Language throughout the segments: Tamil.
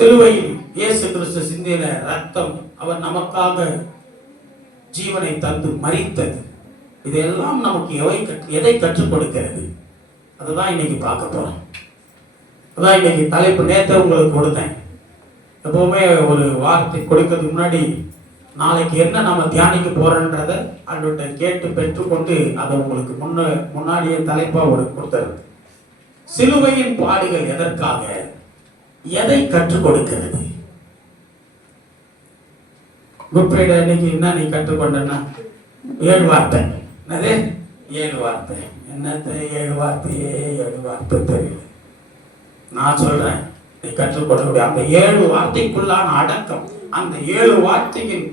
சிலுவையில் இயேசு கிறிஸ்து சிந்தின ரத்தம், அவர் நமக்காக ஜீவனை தந்து மரித்தது, இதெல்லாம் நமக்கு எதை கற்றுக் கொடுக்கிறது? அதுதான் இன்னைக்கு பார்க்க போறோம். அதான் இன்னைக்கு தலைப்பு. நேற்று உங்களுக்கு கொடுத்தேன். எப்பவுமே ஒரு வார்த்தை கொடுக்கறதுக்கு முன்னாடி நாளைக்கு என்ன நம்ம தியானிக்க போறோன்றதை அவர்கிட்ட கேட்டு பெற்றுக்கொண்டு அதை உங்களுக்கு முன்னாடியே தலைப்பா ஒரு கொடுத்துறது. சிலுவையின் பாடுகள் எதற்காக, எதை கற்றுக் கொடுக்கிறது? குட் ஃப்ரைடே அன்னைக்கு என்ன நீ கற்றுக்கொண்டா? 7 வார்த்தை. என்னது 7 வார்த்தை? என்னத்தை 7 வார்த்தையே 7 வார்த்தை தெரியல. நான் சொல்றேன், நீ கற்றுக்கொள்ளக்கூடிய அந்த 7 வார்த்தைக்குள்ளான அடக்கம், அந்த 7 வார்த்தையின்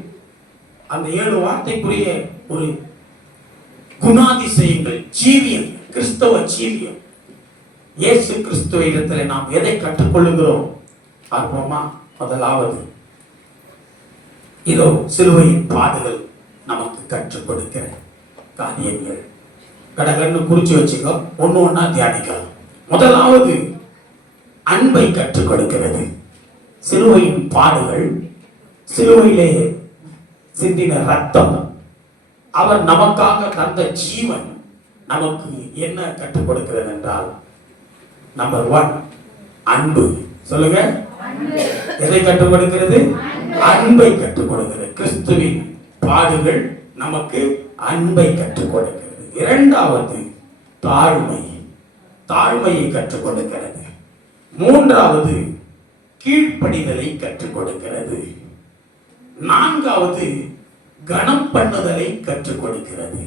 அந்த 7 வார்த்தைக்குரிய ஒரு குணாதிசயங்கள், ஜீவியம், கிறிஸ்தவ ஜீவியம். இயேசு கிறிஸ்துவ இடத்துல நாம் எதை கற்றுக்கொள்ளுகிறோம்? பார்ப்போமா? முதலாவது, இதோ சிலுவையின் பாடுகள் நமக்கு கற்றுக் கொடுக்கிற காரியங்கள். கடகன்னு குறிச்சு வச்சுக்கோ, ஒண்ணு ஒண்ணா தியானிக்கலாம். முதலாவது, அன்பை கற்றுக் கொடுக்கிறது. சிலுவையின் பாடுகள், சிலுவையிலே சிந்தின ரத்தம், அவர் நமக்காக தந்த ஜீவன் நமக்கு என்ன கற்றுக் கொடுக்கிறது என்றால், நம்பர் 1, அன்பு. சொல்லுங்க, எதை கற்றுக் கொடுக்கிறது? அன்பை கற்றுக் கொடுக்கிறது. கிறிஸ்துவின் பாடுகள் நமக்கு அன்பை கற்றுக் கொடுக்கிறது. இரண்டாவது, தாழ்மையை கற்றுக் கொடுக்கிறது. மூன்றாவது, கீழ்ப்படிதலை கற்றுக் கொடுக்கிறது. நான்காவது, கனம் பண்ணுதலை கற்றுக் கொடுக்கிறது.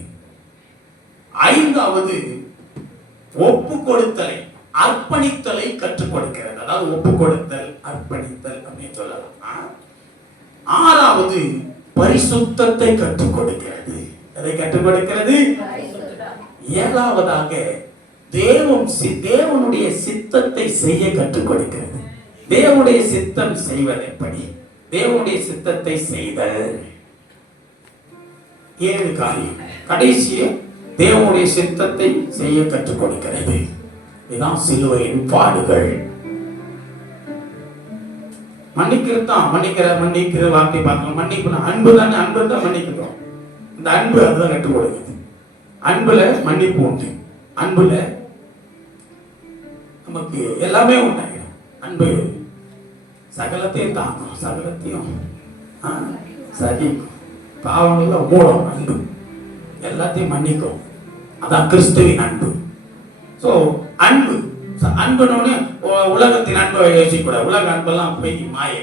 ஐந்தாவது, ஒப்பு கொடுத்தலை, அர்ப்பணித்தலை கற்றுக் கொடுக்கிறது. அதாவது ஒப்பு கொடுத்தல், அர்ப்பணித்தல் அப்படின்னு சொல்லலாம். ஆறாவது, பரிசுத்தத்தை கற்றுக் கொடுக்கிறது. அதை கற்றுக் கொடுக்கிறது. ஏழாவதாக, தேவனுடைய சித்தத்தை செய்ய கற்றுக் கொடுக்கிறது. தேவனுடைய சித்தம் செய்வது எப்படி? தேவனுடைய சித்தத்தை செய்தல். 7 காரியம். கடைசிய தேவனுடைய சித்தத்தை செய்ய கற்றுக் கொடுக்கிறது. இதுதான் சிலுவையின் பாடுகள். மன்னிக்கிற வார்த்தை பார்க்கணும். மன்னிப்பு அன்பு தானே. அன்பு தான் மன்னிக்கிறோம். இந்த அன்பு அதுதான் கற்றுக் கொடுக்குது. அன்புல மன்னிப்பு உண்டு. அன்புல நமக்கு எல்லாமே உண்டாயிடும். அன்பு சகலத்தையும் தாங்கும், சகலத்தையும் சகிக்கும், பாவங்கள மூடும். அன்பு எல்லாத்தையும் மன்னிக்கும். அதான் கிறிஸ்துவின் அன்பு. ஸோ அன்புன்னு உலகத்தின் அன்பை யோசிக்கக்கூடாது. உலக அன்பெல்லாம் போய் மாய.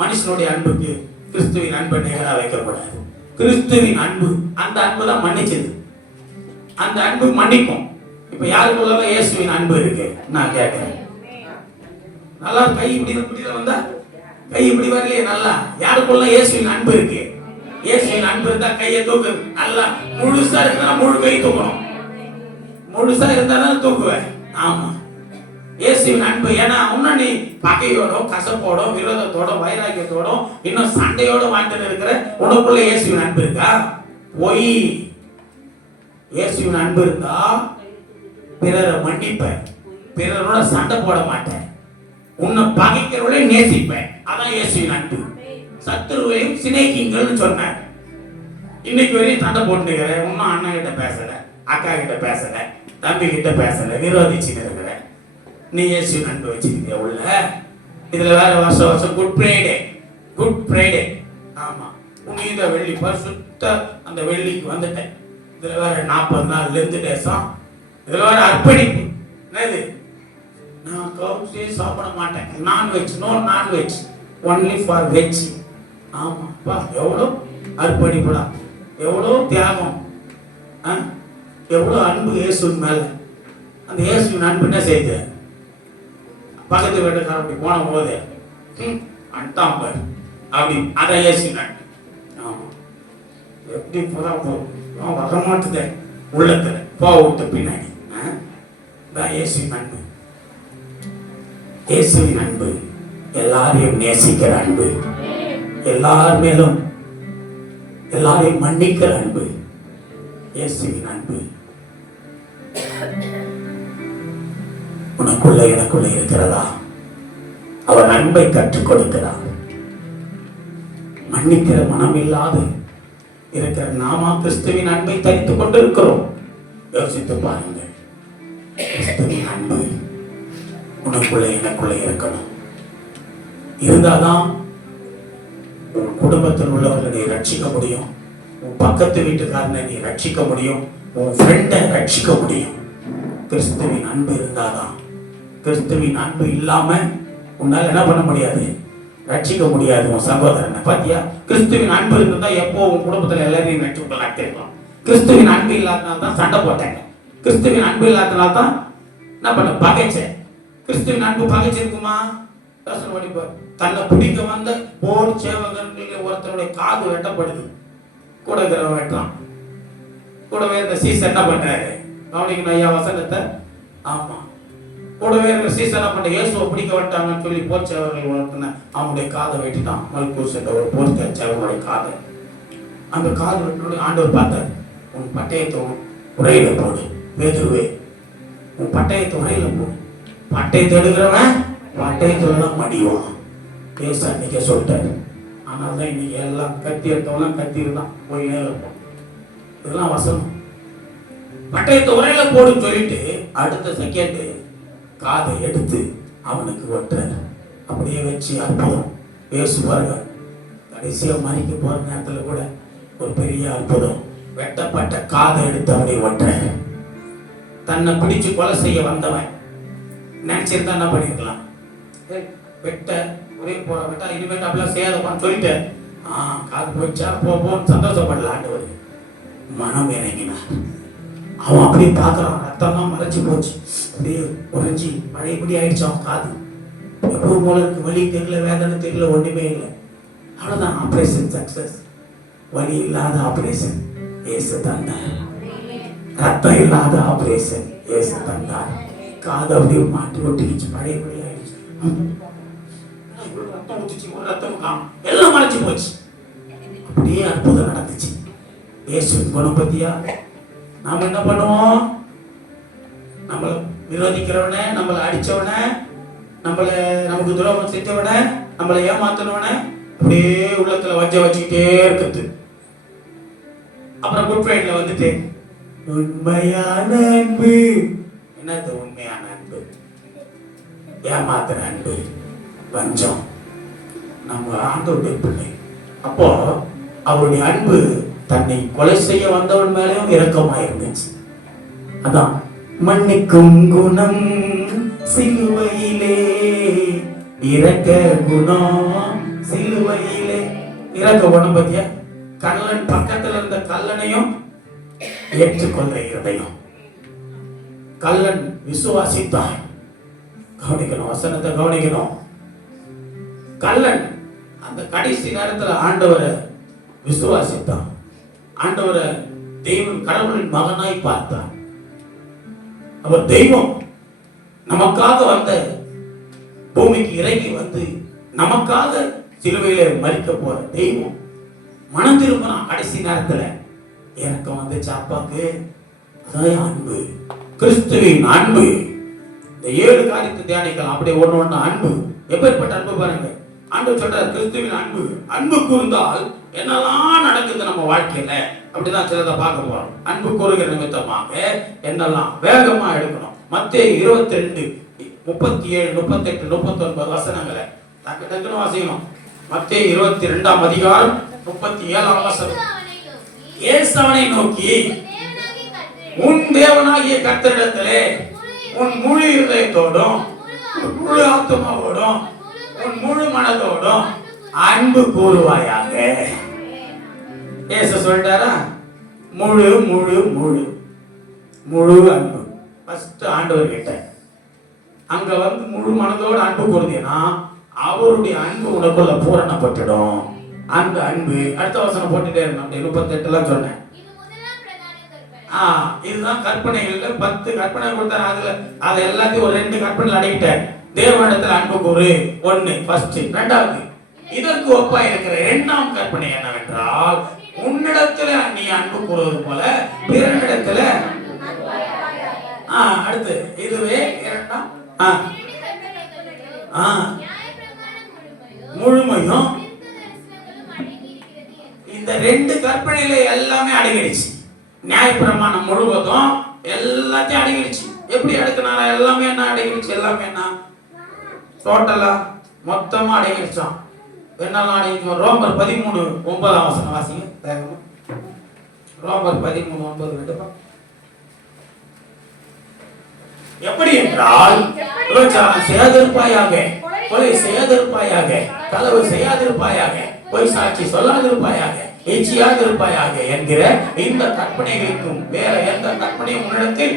மனுஷனுடைய அன்புக்கு கிறிஸ்துவின் அன்பை நிகழ வைக்கக்கூடாது. கிறிஸ்துவின் அன்பு, அந்த அன்பு தான் மன்னிச்சது. அந்த அன்பு மன்னிக்கும். இப்ப யாருக்குள்ள இயேசுவின் அன்பு இருக்கு? நான் கேட்கிறேன். நல்லா கை இப்படி வந்தா, கை இப்படி வரலையே. நல்லா யாருக்குள்ள இயேசுவின் அன்பு இருக்கு? இயேசுவின் அன்பு இருந்தா கையை தூக்கு. நல்லா முழுசா இருந்தா முழு கை தூக்கணும். முழுசா இருந்தா தான் தூக்குவேன். ஆமா, இயேசுவின் அன்பு. ஏன்னா இன்னும் நீ பகையோட, கசப்போட, விரோதத்தோட, வைராக்கியத்தோட, இன்னும் சண்டையோட வாழ்ந்துட்டு இருக்கிற உனக்குள்ள இயேசுவின் அன்பு இருக்கா? போய் இயேசுவின் அன்பு இருந்தா பிறரை மன்னிப்பேன், பிறரோட சண்டை போட மாட்டேன், உன்னை பகைக்கிறவளை நேசிப்பேன். அதான் இயேசுவின் அன்பு. சத்துருவையும் சிநேகிங்கள்னு சொன்னேன். இன்னைக்கு வரையும் சண்டை போட்டுக்கிறேன். இன்னும் அண்ணன் கிட்ட பேசல, அக்கா கிட்ட பேசல, தம்பி கிட்ட பேசல, விரோதிச்சுன்னு இருக்கிற. நீ இயேசுவின் அன்பு வச்சுக்கிறியா உள்ள? இதுல வேற வருஷம் குட் ஃப்ரைடே. ஆமா, புனித வெள்ளி, பரிசுத்த அந்த வெள்ளிக்கு வந்துட்டேன். இதுல வேற 40 நாள் லெந்து டேஸா. இதுல வேற அர்ப்பணிப்பு. என்னது? நான் கவுச்சே சாப்பிட மாட்டேன். Non veg, no non veg, only for veg. ஆமாப்பா, எவ்வளோ அர்ப்பணிப்புடா, எவ்வளோ தியாகம், எவ்வளோ அன்பு இயேசுவின் மேல. அந்த இயேசுவின் அன்பு என்ன செய்யுது? பக்கத்து வீட்டுக்கார அப்படி போன போது அட்டாம் பாரு அப்படி, அதான் இயேசுவின் அன்பு. ஆமா, எப்படி போதா வர மாட்டுதே உள்ளத்துல விட்டு பின்னாடி. இயேசுவின் அன்பு. இயேசுவின் அன்பு எல்லாரையும் நேசிக்கிற அன்பு, எல்லார் மேலும் எல்லாரையும் மன்னிக்கிற அன்பு இயேசுவின் அன்பு. உனக்குள்ள எனக்குள்ள இருக்கிறதா? அவர் அன்பை கற்றுக் கொடுக்கிறார். மன்னிக்கிற மனம் இல்லாது இருக்கிற நாம கிறிஸ்துவின் அன்பை தரித்துக் கொண்டிருக்கிறோம். யோசித்து பாருங்க. கிறிஸ்துவின் அன்பு உனக்குள்ளே எனக்குள்ளே இருக்கணும். இருந்தாதான் உன் குடும்பத்தில் உள்ளவர்களை நீ ரட்சிக்க முடியும். உன் பக்கத்து வீட்டுக்காரனை நீ ரட்சிக்க முடியும். உன் ஃப்ரெண்டை ரட்சிக்க முடியும். கிறிஸ்துவின் அன்பு இருந்தாதான். கிறிஸ்துவின் அன்பு இல்லாம உன்னால என்ன பண்ண முடியாது? ரட்சிக்க முடியாது உன் சகோதரனை. பாத்தியா, கிறிஸ்துவின் அன்பு இருந்தா எப்போ உன் குடும்பத்துல எல்லாரையும் ரட்சிக்க நடத்திருக்கலாம். கிறிஸ்துவின் அன்பு இல்லாதனால தான் சண்டை போட்டாங்க. கிறிஸ்துவின் அன்பு இல்லாதனால தான் என்ன பண்ண பகைச்சேன். கிறிஸ்துவின் அன்பு பகைச்சிருக்குமா? தன்னை பிடிக்க வந்த போர் சேவகர்கள் ஒருத்தருடைய காது வெட்டப்படுது. கூட இருக்கிறவன் வெட்டலாம். கூடவே இந்த சீசன் என்ன பண்றாரு? கவனிக்கணும் ஐயா வசனத்தை. ஆமா, கூடவே இருக்கிற சீசன் என்ன பண்ற? இயேசுவை பிடிக்க விட்டாங்கன்னு சொல்லி போர் சேவகர்கள் ஒருத்தனை அவனுடைய காதை வெட்டிட்டான். மல்கூஸ் என்ற ஒரு போர் சேவகனுடைய காதை. அந்த காது வெட்டினோட ஆண்டவர் பார்த்தார். உன் பட்டயத்தை உரையில போடு பேதுருவே, உன் பட்டயத்தை உரையில போடு. பட்டயத்தை எடுக்கிறவன் பட்டயத்துல தான் மடிவான். பேச அன்னைக்கே சொல்லிட்டாரு. ஆனால் தான் இன்னைக்கு எல்லாம் கத்தி எடுத்தவங்களாம் கத்திருந்தான் போய் இருப்போம். இதெல்லாம் வசனம். பட்டயத்தை உரையில போடுன்னு சொல்லிட்டு அடுத்த செகண்ட் காதை எடுத்து அவனுக்கு ஒட்டுறாரு. அப்படியே வச்சு அற்புதம் பேசு பாருங்க. கடைசியா மறிக்க போற நேரத்துல கூட ஒரு பெரிய அற்புதம். வெட்டப்பட்ட காதை எடுத்து அவனை ஒட்டுறாரு. தன்னை பிடிச்சு கொலை செய்ய வந்தவன் நினைச்சிருந்தா என்ன பண்ணிருக்கலாம்? வெட்ட ஒரே போற வெட்டா இனிமேட்டு அப்படிலாம் செய்யாதப்பான்னு சொல்லிட்டு காது போயிடுச்சா போன்னு சந்தோஷப்படல. ஆண்டவர் மனம் இறங்கினார். அவன் அப்படியே பார்க்கறான். ரத்தம்லாம் மறைச்சு போச்சு. அப்படியே உறைஞ்சி பழையபடி ஆயிடுச்சு அவன் காது. எப்பவும் போல இருக்கு. வலி தெரியல, வேதனை தெரியல, ஒண்ணுமே இல்லை. அவ்வளவுதான். Operation success. வலி இல்லாத ஆபரேஷன் இயேசு தந்தார். ரத்தம் இல்லாத ஆபரேஷன் இயேசு தந்தார். காது அப்படியே மாட்டி ஒட்டிக்கிச்சு, பழையபடி ஆயிடுச்சு. ரத்தம் ஊத்திச்சு, ஒரு ரத்தம் காணும், எல்லாம் மறைச்சு போச்சு. அப்படியே அற்புதம் நடந்துச்சு. இயேசுவின் குணம் பத்தியா? நாம என்ன பண்ணுவோம்? நம்மளை விரோதிக்கிறவன, நம்மளை அடிச்சவன, நமக்கு துரோகம் செஞ்சவன, நம்மளை ஏமாத்தினவன அப்படியே உள்ளத்துல வச்சுக்கிட்டே இருக்குது. அப்புறம் குட் ஃப்ரைடேல வந்துட்டு உண்மையான அன்பு. என்னது உண்மையான அன்பு? ஏமாத்துற அன்பு, வஞ்சம். நம்ம ஆண்டவருடைய பிள்ளை. அப்போ அவருடைய அன்பு தன்னை கொலை செய்ய வந்தவன் மேலேயும் இரக்கமாக இருந்துச்சு. அதான் மன்னிக்கும் குணம் சிலுவையிலே, இரக்க குணம் சிலுவையிலே. இரக்க குணம் பத்தியா? கள்ளன் பக்கத்துல இருந்த கல்லனையும் ஏற்றுக்கொள்ள இருதயம். கள்ளன் விசுவாசித்தான். கவனிக்கணும், வசனத்தை கவனிக்கணும். கள்ளன் அந்த கடைசி நேரத்துல ஆண்டவரை விசுவாசித்தான். ஆண்டவரை தெய்வம் கடவுளின் மகனாய் பார்த்தான். அவர் தெய்வம் நமக்காக வந்த பூமிக்கு இறங்கி வந்து நமக்காக சிலுவையில மரிக்க போற தெய்வம். மனம் திரும்பினான் கடைசி நேரத்துல. எனக்கு வந்துச்சு அப்பாக்கு. அதான் அன்பு, கிறிஸ்துவின் அன்பு. இந்த 7 காரியத்தை தியானிக்கலாம். அப்படியே ஒண்ணு அன்பு. எப்பேற்பட்ட அன்பு பாருங்க. ஆண்டவர் சொல்றார் கிறிஸ்துவின் அன்பு. அன்பு கூர்ந்தால் என்னெல்லாம் நடக்குது நம்ம வாழ்க்கையில அப்படிதான் சிலதை பார்க்க போறோம். அன்பு கூறுகிற நிமித்தமாக என்னெல்லாம் வேகமா எடுக்கணும். மத்தேயு 22 37 38 39 வசனங்களை டக்கு டக்குன்னு வாசிக்கணும். மத்தேயு 22ஆம் அதிகாரம் 37ஆம் வசனம். இயேசு அவனை நோக்கி, உன் தேவனாகிய கர்த்தரிடத்திலே உன் முழு இருதயத்தோடும், முழு ஆத்துமாவோடும், உன் முழு மனதோடும் அன்பு கூறுவாயாக. இயேசு சொல்லிட்டாரா? முழு முழு முழு முழு அன்பு. ஃபர்ஸ்ட் ஆண்டவர் கிட்ட அங்க வந்து முழு மனதோடு அன்பு கூறுதேனா அவருடைய அன்பு உனக்குள்ள பூரணப்பட்டுடும். அந்த அன்பு அடுத்த வசனம் போட்டுட்டே இருக்கணும். 38 சொன்னேன். இதுதான் கற்பனைகள்ல 10 கற்பனை கொடுத்தாரு. அதுல அதை எல்லாத்தையும் ஒரு 2 கற்பனையில் அடக்கிட்டார். தேவனிடத்தில் அன்பு கூறு 1 ஃபர்ஸ்ட். ரெண்டாவது இதற்கு ஒப்பா இருக்கிற 2ஆம் கற்பனை என்னவென்றால், உன்னிடத்துல நீ அன்பு கூறுவது போல பிறனிடத்துல. அடுத்து இதுவே 2ஆம் எல்லாமே அடங்கிடுச்சு. நியாயப்பிரமாணம் முழுவதும் எல்லாத்தையும் அடங்கிடுச்சு. எப்படி அடுக்கினாரா? எல்லாமே என்ன அடங்கிடுச்சு? எல்லாமே என்ன டோட்டலா மொத்தமா அடங்கிடுச்சோம். என்னெல்லாம் அடங்கிடுச்சோம்? ரோமர் 13:9 வாசிங்க. ரோமர் 13:9 வேண்டுமா? எப்படி என்றால், செய்யாதிருப்பாயாக, கொலை செய்யாதிருப்பாயாக, களவு செய்யாதிருப்பாயாக, பொய் சாட்சி சொல்லாதிருப்பாயாக, எச்சியாதிருப்பாயாக என்கிற இந்த கற்பனைகளுக்கும் வேற எந்த கற்பனையும் உன்னிடத்தில்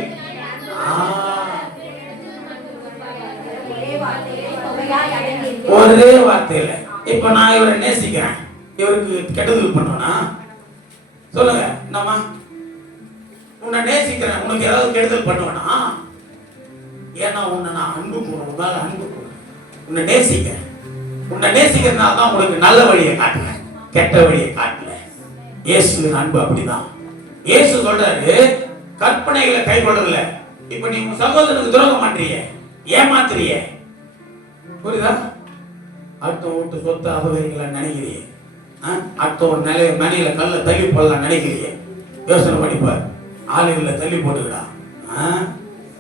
ஒரே வார்த்தையில. இப்ப நான் இவரை நேசிக்கிறேன், இவருக்கு கெடுதல் பண்ணுவேனா? சொல்லுங்க. என்னம்மா, உன்னை நேசிக்கிறேன், உனக்கு ஏதாவது கெடுதல் பண்ணுவேனா? ஏன்னா உன்னை நான் அன்பு கூறணும், உன்னால அன்பு கூறணும். உன்னை நேசிக்கிறேன், உன்னை நேசிக்கிறதுனால தான் உங்களுக்கு நல்ல வழியை காட்டுறேன், கெட்ட வழியை காட்டல. இயேசுவின் அன்பு அப்படிதான். இயேசு சொல்றாரு, கற்பனைகளை கை கொள்றதுல. இப்ப நீ உன் சகோதரனுக்கு துரோகம் பண்றிய, ஏமாத்துறிய, புரியுதா? அடுத்த வீட்டு சொத்தை அபகரிக்கலாம் நினைக்கிறிய, அடுத்த ஒரு மனையில கல்ல தள்ளி போடலாம் நினைக்கிறிய, யோசனை பண்ணிப்பார். ஆளுகளை தள்ளி போட்டுக்கடா,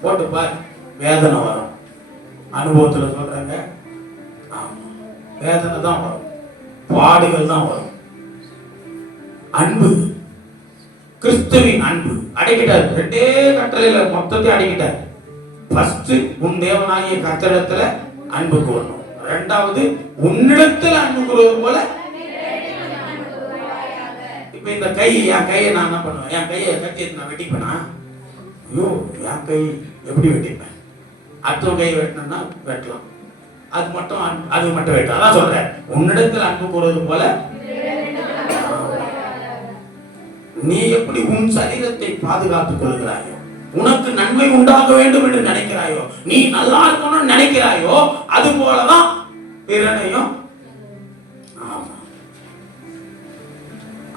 போட்டுப்பார், வேதனை வரும். அனுபவத்தில் சொல்றாங்க, வேதனை தான் வரும், பாடுகள் தான் வரும். அன்பு, கிறிஸ்துவின் அன்பு அடக்கிட்டார். 2 கட்டளையில மொத்தத்தை அடக்கிட்டார். ஃபர்ஸ்ட், உன் தேவனாகிய கர்த்தரிடத்துல அன்பு கூறணும். 2வது, உன்னிடத்தில் அன்பு கூறுவது போல. இப்ப இந்த கை, என் கையை நான் என்ன பண்ணுவேன்? என் கையை கட்டி நான் வெட்டிப்பேனா? ஐயோ, என் கை எப்படி வெட்டிப்பேன்? அடுத்த கை வெட்டணும்னா வெட்டலாம், அது மட்டும் வெட்டும். அதான் சொல்றேன், உன்னிடத்தில் அன்பு கூறுவது போல. நீ எப்படி உன் சரீரத்தை பாதுகாத்துக் கொள்கிறாயோ, உனக்கு நன்மை உண்டாக வேண்டும் என்று நினைக்கிறாயோ, நீ நல்லா இருக்கணும்னு நினைக்கிறாயோ, அது போலதான் பிறனையும்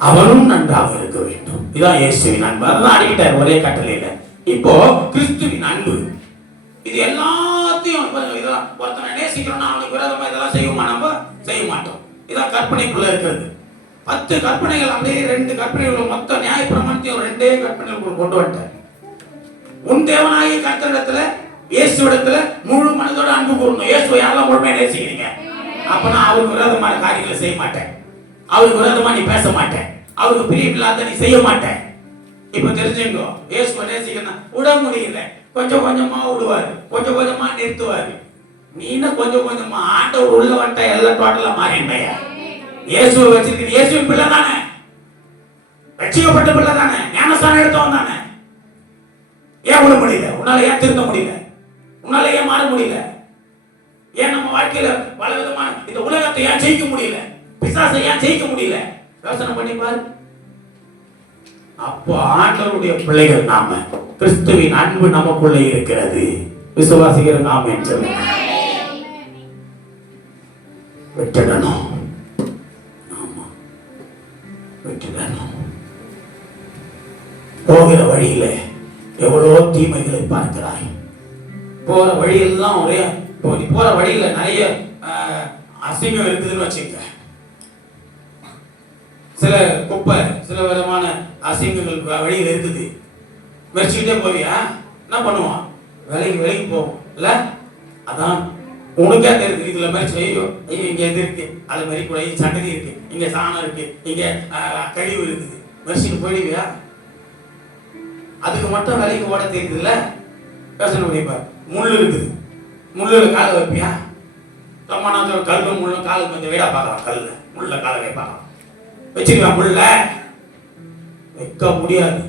அவனும் நன்றாக இருக்க வேண்டும். இதான் இயேசுவின் அன்பு. அதான் அடிக்கிட்டார் ஒரே கட்டளையில. இப்போ கிறிஸ்துவின் அன்பு, இது எல்லாத்தையும் ஒருத்தனை நேசிக்கிறோம்னா அவனுக்கு விரோதமா இதெல்லாம் செய்வோமா? நம்ம செய்ய மாட்டோம். இதான் கற்பனைக்குள்ள இருக்கிறது. 10 கற்பனைகள், அப்படியே 2 கற்பனைகள், மொத்த நியாயப்பிரமாணத்தையும் 2 கற்பனைகள் கொண்டு வந்துட்டார். உன் தேவனாகிய கர்த்தரிடத்துல, இயேசுவிடத்துல முழு மனதோட அன்பு கூறணும். இயேசுவை யாரெல்லாம் முழுமையா நேசிக்கிறீங்க, அப்ப நான் அவருக்கு விரோதமான காரியங்களை செய்ய மாட்டேன், அவருக்கு விரோதமா நீ பேச மாட்டேன், அவருக்கு பிரியமில்லாத நீ செய்ய மாட்டேன். இப்ப தெரிஞ்சுக்கோ, இயேசுவை நேசிக்கணும் விட முடியல, கொஞ்சம் கொஞ்சமா விடுவாரு, கொஞ்சம் கொஞ்சமா நிறுத்துவாரு. நீ என்ன கொஞ்சம் கொஞ்சமா? ஆண்டவர் உள்ள வந்துட்டா எல்லாம் டோட்டலா மாறிண்டையா? இயேசுவை வச்சிருக்க, இயேசுவின் பிள்ளை தானே, ரட்சிக்கப்பட்ட பிள்ளை தானே, ஞானஸ்தானம் எடுத்தவன் தானே. ஏன் விட முடியல? உன்னால ஏன் திருத்த முடியல? உன்னால ஏன் மாற முடியல? ஏன் நம்ம வாழ்க்கையில பல விதமான இந்த உலகத்தை ஏன் ஜெயிக்க முடியல? பிசாசை ஏன் ஜெயிக்க முடியல? யோசனை பண்ணி பாரு. அப்போ ஆண்டவருடைய பிள்ளைகள் நாம, கிறிஸ்துவின் அன்பு நமக்குள்ள இருக்கிறது. விசுவாசிக்கிற நாம என்று சொல்லுங்க. விட்டுடணும், விட்டுடணும். போகிற வழியில எவ்வளோ தீமைகளை பார்க்கிறாய். போற வழியெல்லாம் ஒரே, போற வழியில நிறைய அசிங்கம் இருக்குதுன்னு வச்சுக்க. சில குப்பை, சில விதமான அசிங்கங்கள் வழியில் இருக்குது. மெரிச்சுக்கிட்டே போவியா? என்ன பண்ணுவான்? விலைக்கு போவோம் இல்ல? அதான் உனக்கே தெரியுது, இதுல மெரிச்சு, ஐயோ ஐயோ இங்க எது இருக்கு, அது மாதிரி கூட சங்கதி இருக்கு, இங்க சாணம் இருக்கு, இங்க கழிவு இருக்குது, மெரிச்சுட்டு போயிடுவியா? அதுக்கு மட்டும் விலைக்கு ஓட தெரியுதுல்ல? யோசனை பண்ணிப்பா. முள்ளு இருக்குது, முள்ளுல காலை வைப்பியா? ரொம்ப நாள் கல்லு முள்ளு காலுக்கு கொஞ்சம் வீடா பார்க்கலாம், கல்ல முள்ள காலை வைப்பாங்க, வச்சிருக்கா? முள்ள வைக்க முடியாது,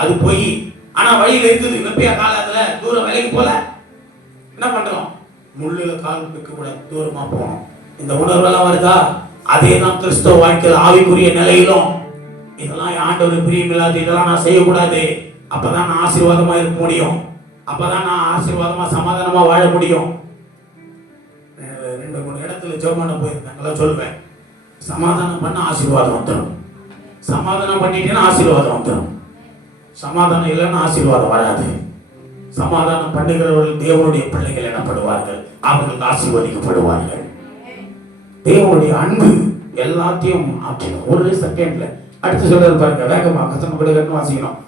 அது போய். ஆனா வழியில இருக்குது, வெப்பையா காலத்துல தூரம் விலைக்கு போல. என்ன பண்றோம்? முள்ளுல கால் வைக்க கூட தூரமா போனோம். இந்த உணர்வெல்லாம் வருதா? அதே தான் கிறிஸ்தவ வாழ்க்கையில் ஆவிக்குரிய நிலையிலும். இதெல்லாம் ஆண்டவர் பிரியமில்லாது, இதெல்லாம் நான் செய்யக்கூடாது. அப்பதான் நான் ஆசீர்வாதமா இருக்க முடியும், அப்பதான் நான் ஆசீர்வாதமா சமாதானமா வாழ முடியும். 2-3 இடத்துல ஜெபம் பண்ண போயிருக்காங்க, சொல்லுவேன். சமாதானம் பண்ண ஆசீர்வாதம் வந்துடும், சமாதானம் பண்ணிட்டேன்னா ஆசீர்வாதம் வந்துடும். சமாதானம் இல்லைன்னா ஆசீர்வாதம் வராது. சமாதானம் பண்ணுகிறவர்கள் தேவனுடைய பிள்ளைகள் எனப்படுவார்கள், அவர்கள் ஆசீர்வதிக்கப்படுவார்கள். தேவனுடைய அன்பு எல்லாத்தையும் ஆற்றிடும். ஒரு செகண்ட்ல அடுத்து சொல்றது பாருங்க, வேகமா கஷ்டப்பட்டு வாசிக்கணும்.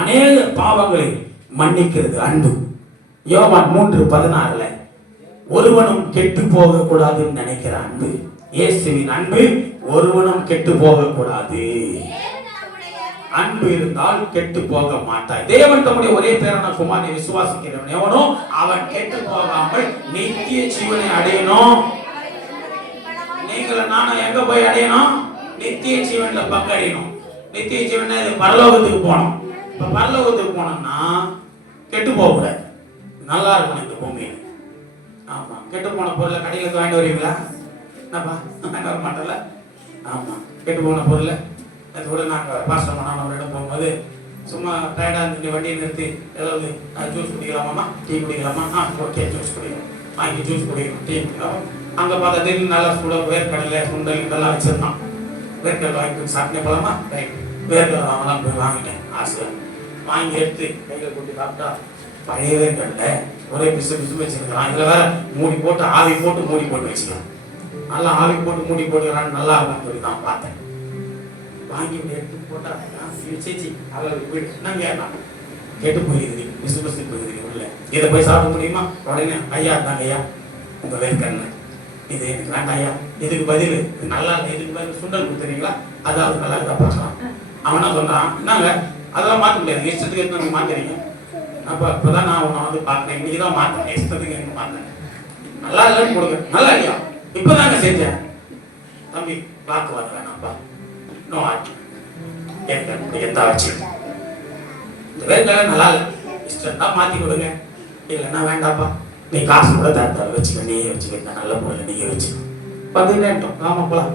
அநேக பாவங்களை மன்னிக்கிறது அன்பு. யோவான் 3:16 ஒருவனும் கெட்டு போக கூடாதுன்னு நினைக்கிற அன்பு. இயேசுவின் அன்பு ஒருவனும் கெட்டு போக கூடாது. அன்பு இருந்தால் கெட்டு போக மாட்டாய். தேவன் தம்முடைய ஒரே பேரான குமாரனை விசுவாசிக்கிறவன் எவனோ அவன் கெட்டு போகாமல் நித்திய ஜீவனை அடையணும். நீங்களும் நானும் எங்க போய் அடையணும்? நித்திய ஜீவன்ல பங்கடையணும். நித்திய ஜீவன் பரலோகத்துக்கு போனோம். இப்ப பரலோகத்துக்கு போனோம்னா கெட்டு போக கூடாது, நல்லா இருக்கணும் இந்த பூமியில. ஆமா, கெட்டு போன பொருளை கடையில வாங்கிட்டு வருவீங்களா? என்னப்பா வர மாட்டல? ஆமா, கெட்டு போன பொருளை அது கூட நாங்கள் பாஸ்டர் மனானவரிடம் போகும்போது சும்மா டயர்டாக இருந்து வண்டியை நிறுத்தி ஏதாவது ஜூஸ் குடிக்கலாமா, டீ குடிக்கலாமா? ஓகே, ஜூஸ் குடிக்கணும், வாங்கி ஜூஸ் குடிக்கணும், டீ குடிக்கலாம். அங்கே பார்த்தா திடீர்னு நல்லா சூடாக வேர்க்கடலை சுண்டல் இதெல்லாம் வச்சிருந்தான். வேர்க்கடலை வாங்கி சாப்பிட்டே போகலாமா? ரைட், வேர்க்கடலை வாங்கலாம். போய் வாங்கிட்டேன். ஆசை வாங்கி எடுத்து கையில் கொட்டி சாப்பிட்டா பழைய வேர்க்கடலை ஒரே பிசு பிசு வச்சிருக்கலாம். இதில் வேற மூடி போட்டு ஆவி போட்டு மூடி போட்டு வச்சுக்கலாம். நல்லா ஆவி போட்டு மூடி போட்டுக்கிறான்னு நல்லா இருக்கும்னு சொல்லி நான் பார்த்தேன். வாங்கி எடுத்து போட்டா சேச்சி அதில் போயிட்டு நாங்கள் கேட்டோம், கெட்டு போயிருது, பிசு பிசு போயிருது உள்ள, இதை போய் சாப்பிட முடியுமா? உடனே ஐயா இருந்தாங்க, ஐயா உங்கள் வேர்க்கடலை இது எனக்கு வேண்டாம் ஐயா, இதுக்கு பதில் இது நல்லா இல்லை, இதுக்கு பதில் சுண்டல் கொடுத்துறீங்களா? அதாவது நல்லா இருக்கா பார்க்கலாம். அவனா சொல்கிறான், என்னங்க அதெல்லாம் மாற்ற முடியாது, இஷ்டத்துக்கு எடுத்து நீங்கள் மாற்றுறீங்க. அப்போ இப்போதான் நான் உன்னை வந்து பார்க்குறேன், இன்னைக்கு தான் மாற்றேன், இஷ்டத்துக்கு எனக்கு மாற்றேன், நல்லா இல்லைன்னு கொடுங்க. நல்லா இல்லையா? இப்போதாங்க செஞ்சேன். தம்பி பார்க்க வர வேணாம்ப்பா, இன்னும் ஆச்சு எந்த வச்சு இந்த வேர்க்கடலை நல்லா இல்லை, இஷ்டம் தான் மாற்றி கொடுங்க. இல்லைன்னா வேண்டாம்ப்பா, நீ காசு கூட தர வச்சுக்க, நீயே வச்சுக்க, நல்ல பொருள் நீயே வச்சுக்க. பார்த்துக்கிட்டேன்ட்டோம். ஆமாம் போலாம்.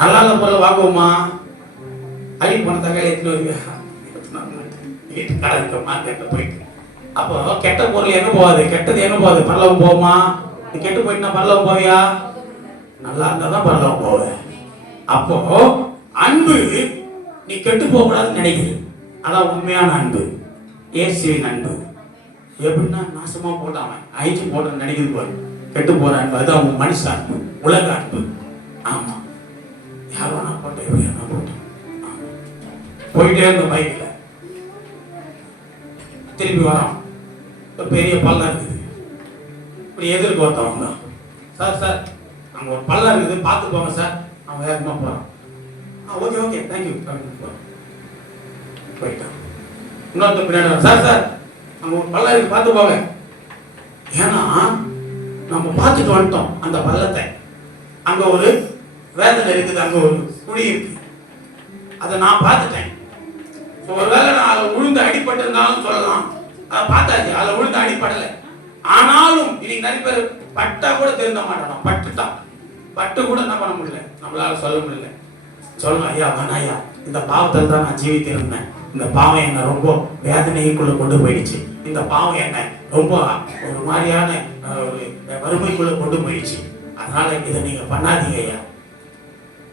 நல்லா இல்ல பொருள் வாங்குவோமா? அடி பணத்தை கையில் எடுத்துன்னு வருவியா? வீட்டு கடை இருக்க மார்க்கெட்டில் போயிட்டு அப்போ கெட்ட பொருள் எங்கே போகாது, கெட்டது எங்கே போகாது? பரலவம் போகுமா? நீ கெட்டு போயிட்டுனா பரலவம் போவியா? நல்லா இருந்தால் தான் பரலவம் போவேன். அப்போ அன்பு நீ கெட்டு போகக்கூடாதுன்னு நினைக்குது, அதான் உண்மையான அன்பு, இயேசுவின் அன்பு. எப்படின்னா நாசமா போட்டாம அழிச்சு போட்டு நினைக்குது போது கெட்டு போற அன்பு, அது அவங்க மனுஷ அன்பு, உலக அன்பு. ஆமா, யாரோ நான் போட்டேன், எப்படி நான் போட்டேன், போயிட்டே இருந்த பைக்கில் திருப்பி வரோம், ஒரு பெரிய பள்ளம் இருக்குது. இப்படி எதிர்க்கு ஒருத்தவங்க, சார் சார் அங்கே ஒரு பள்ளம் இருக்குது, பார்த்து போங்க சார். அவன் வேகமாக போகிறான். ஓகே ஓகே தேங்க்யூ போயிட்டான். இன்னொருத்த பின்னாடி, சார் சார் அங்கே ஒரு பள்ளம் இருக்கு, பார்த்து போங்க. ஏன்னா நம்ம பார்த்துட்டு வந்துட்டோம் அந்த பள்ளத்தை, அங்கே ஒரு வேதனை இருக்குது, அங்கே ஒரு குழி இருக்கு, அதை நான் பார்த்துட்டேன். ஒருவேளை நான் அதில் விழுந்து அடிபட்டிருந்தாலும் சொல்லலாம், அதை பார்த்தாச்சு, அதில் விழுந்து அடிப்படலை. ஆனாலும் இன்னைக்கு நிறைய பேர் பட்டா கூட திருந்த மாட்டோம், பட்டுட்டான், பட்டு கூட என்ன பண்ண முடியல, நம்மளால சொல்ல முடியல. சொல்லணும், ஐயா வேணா ஐயா, இந்த பாவத்தில் தான் நான் ஜீவித்திருந்தேன், இந்த பாவம் என்னை ரொம்ப வேதனைக்குள்ள கொண்டு போயிடுச்சு, இந்த பாவம் என்னை ரொம்ப ஒரு மாதிரியான ஒரு வறுமைக்குள்ள கொண்டு போயிடுச்சு, அதனால இதை நீங்க பண்ணாதீங்க ஐயா.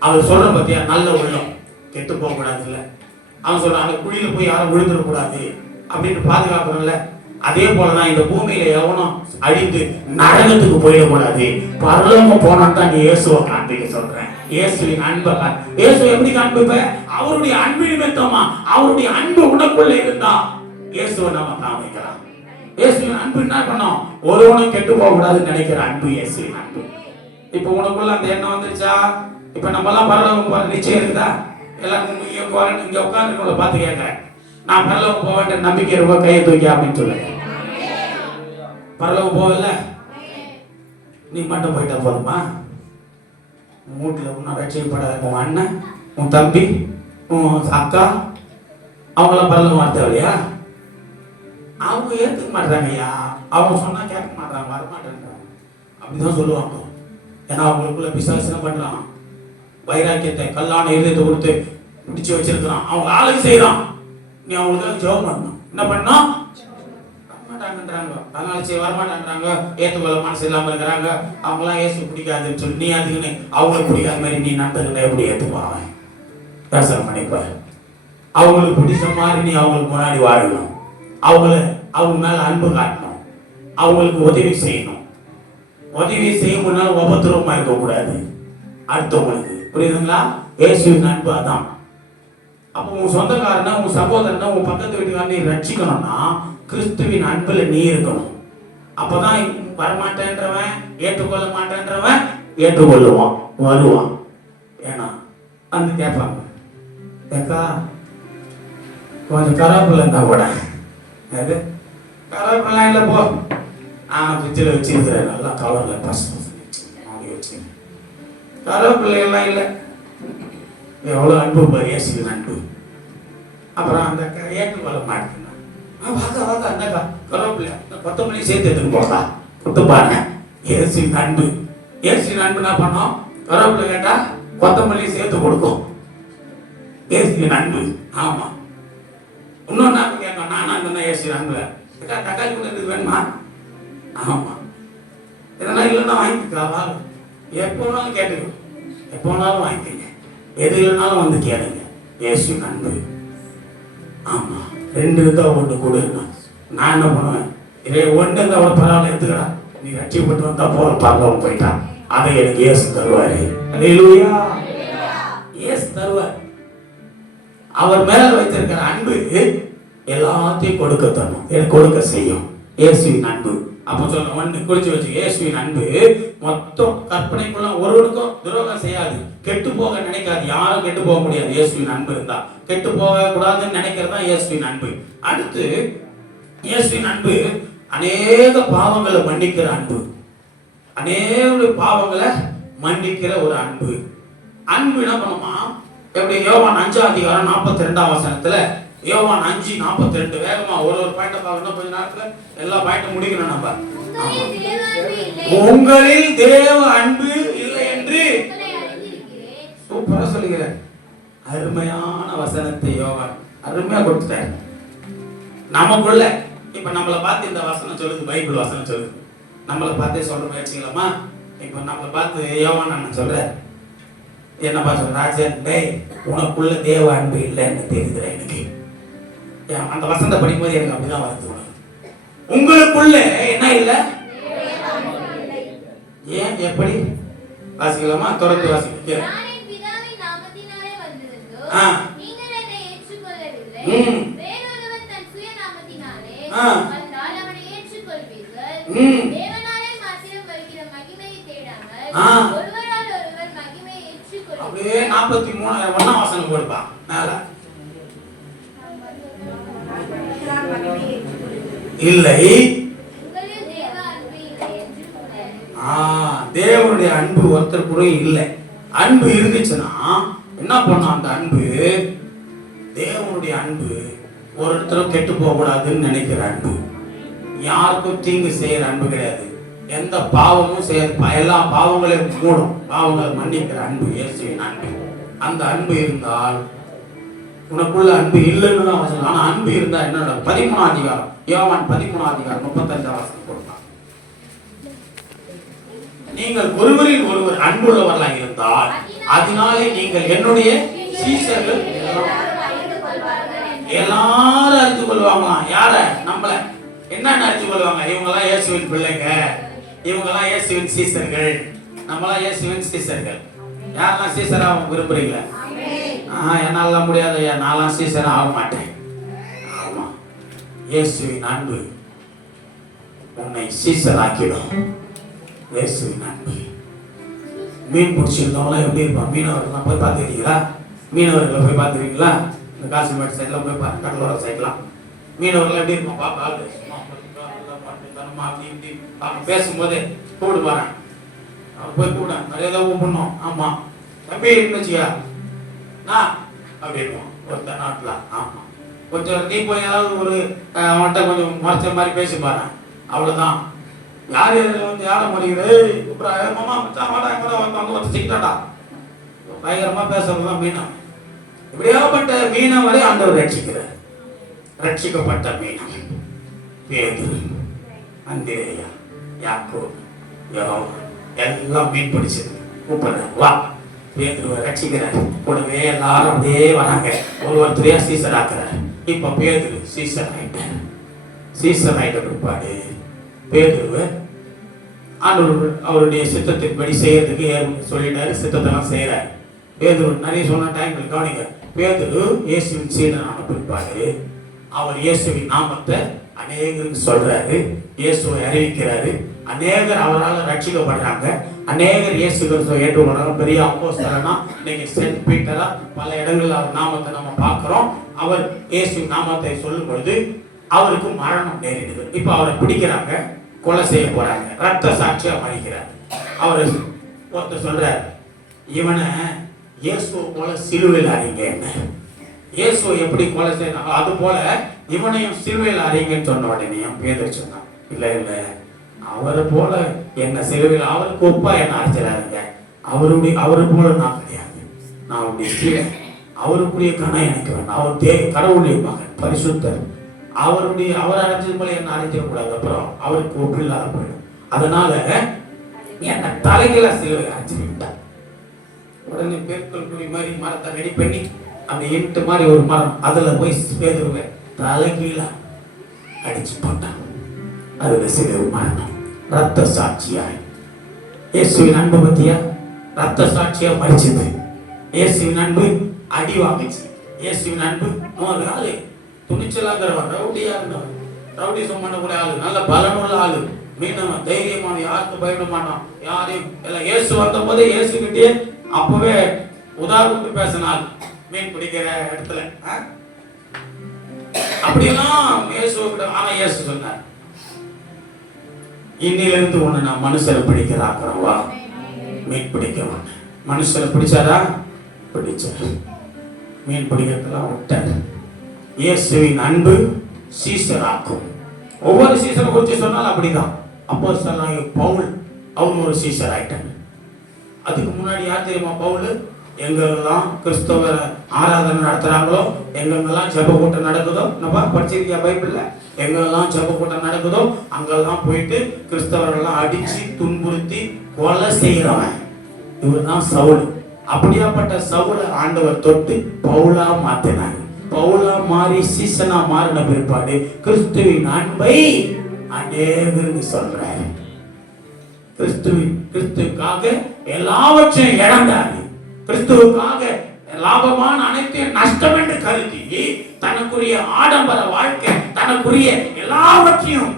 அவர் சொல்ற பத்தியா நல்ல உள்ளம், கெட்டு போக கூடாது இல்ல. அவன் சொல்றான், அந்த குழியில போய் யாரும் விழுந்துடக்கூடாது அப்படின்னு பாதுகாக்கணும்ல. அதே போலதான் இந்த பூமியில எவனும் அழிந்து நரகத்துக்கு போயிடக்கூடாது, பரலோகம் போனான் தான் நீ இயேசுவை காண்பிக்க சொல்றேன். இயேசுவின் அன்பை இயேசு எப்படி காண்பிப்ப? அவருடைய அன்பு நிமித்தமா, அவருடைய அன்பு உனக்குள்ள இருந்தா இயேசுவை நம்ம காமிக்கலாம். இயேசுவின் அன்பு என்ன பண்ணோம்? ஒருவனும் கெட்டு போக கூடாதுன்னு நினைக்கிற அன்பு இயேசுவின் அன்பு. இப்ப உனக்குள்ள அந்த எண்ணம் வந்துருச்சா? இப்ப நம்ம எல்லாம் பரலோகம் போற நிச்சயம் இருக்குதா? எல்லாருக்கும் இங்க உட்கார்ந்து பார்த்து கேட்கிறேன், நான் பரலோகம் போக வேண்டிய நம்பிக்கை ரொம்ப கையை தூக்கி அப்படின்னு சொல்லுங்க. பரலோகம் போகல, நீ மட்டும் போயிட்டா போதுமா? வீட்டில் உன்னை ரட்சிக்கப்படாத உன் அண்ணன், உன் தம்பி, உன் அக்கா, அவங்களாம் பரலோகம் வர தேவையா? அவங்க ஏற்றுக்க மாட்டாங்க ஐயா, அவங்க சொன்னா கேட்க மாட்டாங்க, வரமாட்டேன்றாங்க, அப்படிதான் சொல்லுவாங்க. ஏன்னா அவங்களுக்குள்ள பிசாசனம் பண்றான், வைராக்கியத்தை கல்லான இதயத்தை கொடுத்து பிடிச்சு வச்சிருக்கிறான், அவங்க ஆளுக்கு செய்யறான். நீ அவங்களுக்கு ஜெபம் பண்ணணும். என்ன பண்ணணும்? வரமாட்டாங்கன்றாங்க, அதனால சரி வரமாட்டான்றாங்க, ஏற்றுக்கொள்ள மனசு இல்லாம இருக்கிறாங்க, அவங்களாம் இயேசு பிடிக்காதுன்னு சொல்லி நீ அதுக்குன்னு அவங்களுக்கு பிடிக்காத மாதிரி நீ நண்பர்களை எப்படி ஏற்றுக்குவாங்க? தரிசனம் பண்ணிப்ப. அவங்களுக்கு பிடிச்ச மாதிரி நீ அவங்களுக்கு முன்னாடி வாழணும், அவங்க மேல அன்பு காட்டணும், அவங்களுக்கு உதவி செய்யணும். உதவி செய்ய முன்னால உபத்திரவமா இருக்கக்கூடாது அடுத்தவங்களுக்கு. புரியுதுங்களா? இயேசுவின் அன்பு அதான். அப்போ உன் சொந்தக்காரனை, உன் சகோதரனை, உன் பக்கத்து வீட்டுக்காரனை ரட்சிக்கணும்னா கிறிஸ்துவின் அன்புல நீ இருக்கணும். அப்பதான் வரமாட்டேன்றவன், ஏற்றுக்கொள்ள மாட்டேன்றவன் ஏற்றுக்கொள்ளுவான், வருவான். ஏன்னா வந்து கேட்பாங்க, ஏக்கா கொஞ்சம் கருவேப்பிலை இருந்தா கூட, அது கருவேப்பிலாம் இல்லை போ, ஃப்ரிட்ஜில் வச்சிருக்கிறேன் நல்லா கவரில் பசங்க வச்சு, கருவேப்பிலை எல்லாம் இல்லை. எவ்வளோ அன்பு பாரு, இயேசுவின் அன்பு. அப்புறம் அந்த ஏற்றுக்கொள்ள மாட்டேங்க, வாங்க அந்த கருவேப்பிலை கொத்தமல்லி சேர்த்து எடுத்துட்டு போதா கொடுத்து பாருங்க. இயேசுவின் அன்பு. இயேசுவின் அன்பு என்ன பண்ணோம்? கருவேப்பிலை கேட்டா கொத்தமல்லி சேர்த்து கொடுக்கும். இயேசுவின் அன்பு. ஆமா. இன்னொன்னா கேட்கும், நானா இருந்தா இயேசுவின் அன்புல தக்காளி கூட இது வேணுமா? ஆமா. இதெல்லாம் இல்லைன்னா வாங்கிக்கா, எப்போ வேணாலும் கேட்டுக்கோ, எப்போ வேணாலும் வாங்கிக்கங்க, எது இல்லைனாலும் வந்து கேளுங்க. இயேசுவின் அன்பு. ஆமா. 2 இருந்தா 1 கொடு. நான் என்ன பண்ணுவேன், இதே 1 இருந்தா அவளை பரவாயில்ல எடுத்துக்கடா, நீ ரட்சிக்கப்பட்டு வந்தா போற பரவாயில்ல போயிட்டான், அதை எனக்கு இயேசு தருவாரு. அல்லேலூயா. இயேசு தருவார். அவர் மேல வைத்திருக்கிற அன்பு எல்லாத்தையும் கொடுக்க தரும், கொடுக்க செய்யும். இயேசுவின் அன்பு. அப்போ சொல்ல 1 குறிச்சு வச்சு, இயேசுவின் அன்பு மொத்தம் கற்பனைக்குள்ள ஒருவனுக்கும் துரோகம் செய்யாது, கெட்டு போக நினைக்காது, யாரும் கெட்டு போக முடியாது. இயேசுவின் அன்பு இருந்தா கெட்டு போக கூடாதுன்னு நினைக்கிறது தான் இயேசுவின் அன்பு. அடுத்து இயேசுவின் அன்பு அநேக பாவங்களை மன்னிக்கிற அன்பு, அநேக பாவங்களை மன்னிக்கிற ஒரு அன்பு. அன்பு என்ன பண்ணுமா? எப்படி? யோவான் 5:42 யோவான் 5:42 வேகமா ஒரு பாயிண்ட பார்க்கணும், கொஞ்ச நேரத்துல எல்லா பாயிண்ட்டும் முடிக்கணும். நம்ம உங்களில் தேவ அன்பு இல்லை என்று சூப்பரா சொல்லுகிறார். அருமையான வசனத்தை யோவான் அருமையா கொடுத்துட்டார் நமக்குள்ள. இப்ப நம்மளை பார்த்து இந்த வசனம் சொல்லுது, பைபிள் வசனம் சொல்லுது, நம்மளை பார்த்தே சொல்ற முயற்சிக்கலாமா? இப்ப நம்மளை பார்த்து யோவான் அண்ணன் சொல்ற, என்னப்பா சொல்ற? ராஜன், டேய் உனக்குள்ள தேவ அன்பு இல்லைன்னு தெரியுதுல எனக்கு. அந்த வசனத்தை படிக்கும்போது எனக்கு அப்படிதான் வருது. உங்களுக்குள்ள என்ன இல்லை? ஏன்? எப்படி? வாசிக்கலாமா? தொடர்ந்து வாசிக்கிறேன். அப்படியே 43 வசனம் போடுப்பா மேல. இல்லை, தேவனுடைய அன்பு ஒருத்தர் கூட இல்லை. அன்பு இருந்துச்சுன்னா என்ன பண்ணும்? அந்த அன்பு, தேவனுடைய அன்பு ஒருத்தரும் கெட்டு போக கூடாதுன்னு நினைக்கிற அன்பு, யாருக்கும் தீங்கு செய்யற அன்பு கிடையாது, எந்த பாவமும் செய்ய, எல்லா பாவங்களையும் மூடும், பாவங்களை மன்னிக்கிற அன்பு இயேசுவின் அன்பு. அந்த அன்பு இருந்தால், உனக்குள்ள அன்பு இல்லைன்னு தான் வசனம். ஆனா அன்பு இருந்தா என்ன? 13 யோவான் 13:35 கொடுத்தான். நீங்கள் ஒருவரில் ஒருவர் அன்புள்ளவர்களாக இருந்தால் அதனாலே நீங்கள் என்னுடைய சீஷர்கள். எல்லாரும் அறிந்து கொள்வாங்க. யார? நம்மள. என்னன்னு அறிந்து கொள்வாங்க? இவங்கெல்லாம் இயேசுவின் பிள்ளைங்க, இவங்கெல்லாம் இயேசுவின் சீஷர்கள், நம்மளாம் இயேசுவின் சீஷர்கள். யாரெல்லாம் சீஷராக விரும்புறீங்களா? என்னால முடியாது, நான்லாம் சீஷன் ஆக மாட்டேன். ஆமா, இயேசுவின் அன்பு உன்னை சீஷராக்கிடும். இயேசுவின் அன்பு. மீன் பிடிச்சிருந்தவங்களாம் எப்படி இருப்பாங்க? மீனவர்கள்லாம் போய் பார்த்துருக்கீங்களா? மீனவர்களை போய் பார்த்துருக்கீங்களா? இந்த காசிமேட்டு சைட்லாம் போய் கடலோர சைட்லாம் மீனவர்கள் எப்படி இருப்பான்? பாப்பா அப்படி இப்படி பேசும்போது கூப்பிடு பாரு, அவன் போய் கூட நிறைய ஏதாவது பண்ணும். ஆமா தம்பி இருந்துச்சியா அப்படின்னு ஒருத்தர் நாட்டில். ஆமா, கொஞ்சம் நீ போய் ஏதாவது ஒரு அவன்கிட்ட கொஞ்சம் மறைச்ச மாதிரி பேசி பாரு, அவ்வளவுதான். யார் வந்து யாரை மறிக்கிறது? மாமா வந்து வச்சுக்கிட்டாடா, பயங்கரமா பேசுறதுதான் மீனம். இப்படியாப்பட்ட மீனவரை ஆண்டவர் ரட்சிக்கிறார். ரட்சிக்கப்பட்ட மீனம் பேதுரு, அந்திரேயா, யாக்கோபு, யோவான் எல்லாம் மீன் பிடிச்சது. கூப்பிடுற வா, பேதுருவை ரட்சிக்கிறார். கூடவே எல்லாரும் அப்படியே வராங்க, ஒருத்தரையா சீசர் ஆக்குறார். இப்ப பேதுரு சீசர் ஆயிட்டார். சீசர் ஆயிட்ட பிற்பாடு பேதுருவை ஆண்டவர் அவருடைய சித்தத்தின்படி செய்யறதுக்கு சொல்லிட்டாரு. சித்தத்தெல்லாம் செய்யறாரு. பேதுரு நிறைய சொன்ன டைம்ல கவனிங்க. பேதுரு இயேசுவின் சீடனான பிற்பாடு அவர் இயேசுவின் நாமத்தை அநேகருக்கு சொல்றாரு, இயேசுவை அறிவிக்கிறாரு. அநேகர் அவரால் ரட்சிக்கப்படுறாங்க, அநேகர் இயேசு கிறிஸ்துவை ஏற்றுக்கொள்றாங்க. பெரிய அப்போஸ்தலனா இன்னைக்கு சென்ட் பீட்டரா பல இடங்களில் அவர் நாமத்தை நம்ம பார்க்கிறோம். அவர் இயேசு நாமத்தை சொல்லும் பொழுது அவருக்கு மரணம் நேரிடுது. இப்போ அவரை பிடிக்கிறாங்க, கொலை செய்ய போறாங்க, ரத்த சாட்சியா மறிக்கிறார். அவர் ஒருத்தர் சொல்றார், இவனை இயேசுவை போல சிலுவையில் அறிங்க. என்ன இயேசுவை எப்படி கொலை செய்யறாங்க அது போல இவனையும் சிலுவையில் அறிங்கன்னு சொன்ன உடனே பேதர் சொன்னான், இல்லை இல்லை, அவரை போல என்ன சிலுவையில் அவருக்கு ஒப்பா என்ன அரைச்சிடாருங்க. அவரு போல நான் கிடையாது, நான் அவருடைய கீழே, அவருக்குரிய கணம் எனக்கு வேண்டாம். அவர் கடவுளுடைய மகன், பரிசுத்தர். அவர் அரைஞ்சது போல என்ன அரைஞ்சிடக்கூடாது, அப்புறம் அவருக்கு ஒப்பு இல்லாத போயிடும். அதனால என்ன தலைகள சிலுவை அரைச்சிட்டார். உடனே பேர்கொள் குழி மாதிரி மரத்தை ரெடி பண்ணி அந்த இன்ட்டு மாதிரி ஒரு மரம், அதுல போய் பேதுருவை தலைகீழ அடிச்சு போட்டான். அதுல சிலுவை மரணம். ரத்த சாட்சியாய் இயேசுவின் அன்பு பத்தியா, ரத்த சாட்சியா மறிச்சது. இயேசுவின் அன்பு அடி வாங்கிச்சு. இயேசுவின் அன்பு ஆளு துணிச்சலாகிறவன், ரவுடியா இருந்தவன், ரவுடிசம் பண்ணக்கூடிய ஆளு, நல்ல பலனுள்ள ஆளு, மீனவன், தைரியமான, யாருக்கு பயப்பட மாட்டான், யாரையும் எல்லாம். இயேசு வந்த போதே இயேசு கிட்டே அப்பவே உதாரணத்துக்கு பேசினாள் மீன் பிடிக்கிற இடத்துல. அப்படியெல்லாம் இயேசு கிட்ட. ஆனா இயேசு சொன்னார், இன்னிலிருந்து உன்னை நான் மனுஷரை பிடிக்கிறாக்குறேன், வா மீன் பிடிக்க. மனுஷரை பிடிச்சாரா? பிடிச்சார். மீன் பிடிக்கிறதுலாம் விட்டார். இயேசுவின் அன்பு சீசராக்கும். ஒவ்வொரு சீசரை குறித்து சொன்னாலும் அப்படிதான். அப்போஸ்தலனாகிய பவுல் அவர் ஒரு சீசர் ஆயிட்டாங்க. அதுக்கு முன்னாடி யார் தெரியுமா பவுல்? எங்கெல்லாம் கிறிஸ்தவ ஆராதனை நடத்துறாங்களோ, எங்கெங்கெல்லாம் ஜெப கூட்டம் நடக்குதோ, நம்ம படிச்சிருக்கியா பைபிள்ல? எங்கெல்லாம் ஜெப கூட்டம் நடக்குதோ அங்கெல்லாம் போயிட்டு கிறிஸ்தவர்கள்லாம் அடிச்சு துன்புறுத்தி கொலை செய்யறவன் இவர் தான் சவுல். அப்படியாப்பட்ட சவுலை ஆண்டவர் தொட்டு பவுலா மாத்தினாங்க. பவுலா மாறி சீசனா மாறின பிற்பாடு கிறிஸ்துவின் அன்பை அநேகருக்கு சொல்றாரு. கிறிஸ்துவுக்காக எல்லாவற்றையும் இழந்தாரு. கிறிஸ்துவுக்காக லாபமான அனைத்தையும் நஷ்டம் என்று கருதி தனக்குரிய ஆடம்பர வாழ்க்கை, தனக்குரிய எல்லாவற்றையும்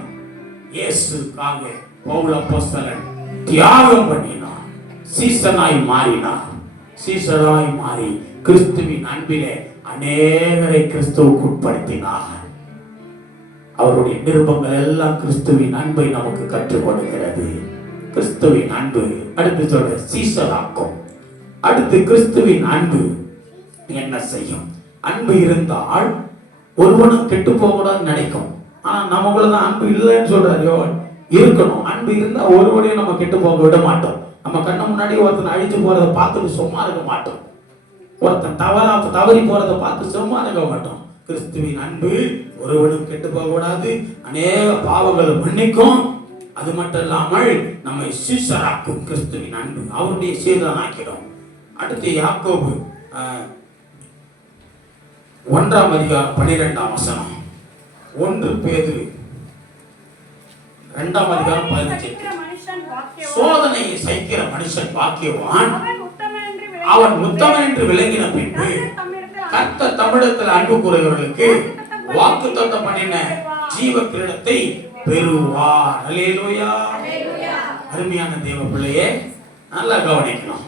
இயேசுக்காக பவுல் அப்போஸ்தலன் தியாகம் பண்ணினார். சீசனாய் மாறினார். சீசனாய் மாறி கிறிஸ்துவின் அன்பிலே அநேகரை கிறிஸ்துவுக்கு உட்படுத்தினார். அவருடைய நிருபங்கள் எல்லாம் கிறிஸ்துவின் அன்பை நமக்கு கற்றுக் கொடுக்கிறது. கிறிஸ்துவின் அன்பு அடுத்து சொல்ற சீசராக்கும். அடுத்து கிறிஸ்துவின் அன்பு என்ன செய்யும்? அன்பு இருந்தால் ஒருவனும் கெட்டு போகக்கூடாதுன்னு நினைக்கும். ஆனா நமக்குள்ளதான் அன்பு இல்லைன்னு சொல்றாரு. இருக்கணும். அன்பு இருந்தா ஒருவனையும் நம்ம கெட்டு போக விட மாட்டோம். நம்ம கண்ணு முன்னாடி ஒருத்தன் அழிச்சு போறதை பார்த்துட்டு சும்மா இருக்க மாட்டோம். ஒருத்தன் தவறி போறதை பார்த்து சும்மா இருக்க மாட்டோம். கிறிஸ்துவின் அன்பு ஒருவனும் கெட்டு போக கூடாது, அநேக பாவங்களை மன்னிக்கும். அது மட்டும் இல்லாமல் நம்மை சீசராக்கும். கிறிஸ்துவின் அன்பு அவருடைய சீடன் ஆக்கிடும். அடுத்து யாக்கோபு 1ஆம் அதிகாரம் 12ஆம் வசனம். 1 பேதுரு 2ஆம் அதிகாரம் 15. சோதனையை சகிக்கிற மனுஷன் பாக்கியவான், அவன் உத்தமன் என்று விளங்கின பின்பு கர்த்தர் தம்மிடத்தில் அன்பு கூறுகிறவர்களுக்கு வாக்குத்தத்தம் பண்ணின ஜீவ கிரீடத்தை பெறுவார். அல்லேலூயா. அருமையான தேவ பிள்ளையே, நல்லா கவனிக்கணும்.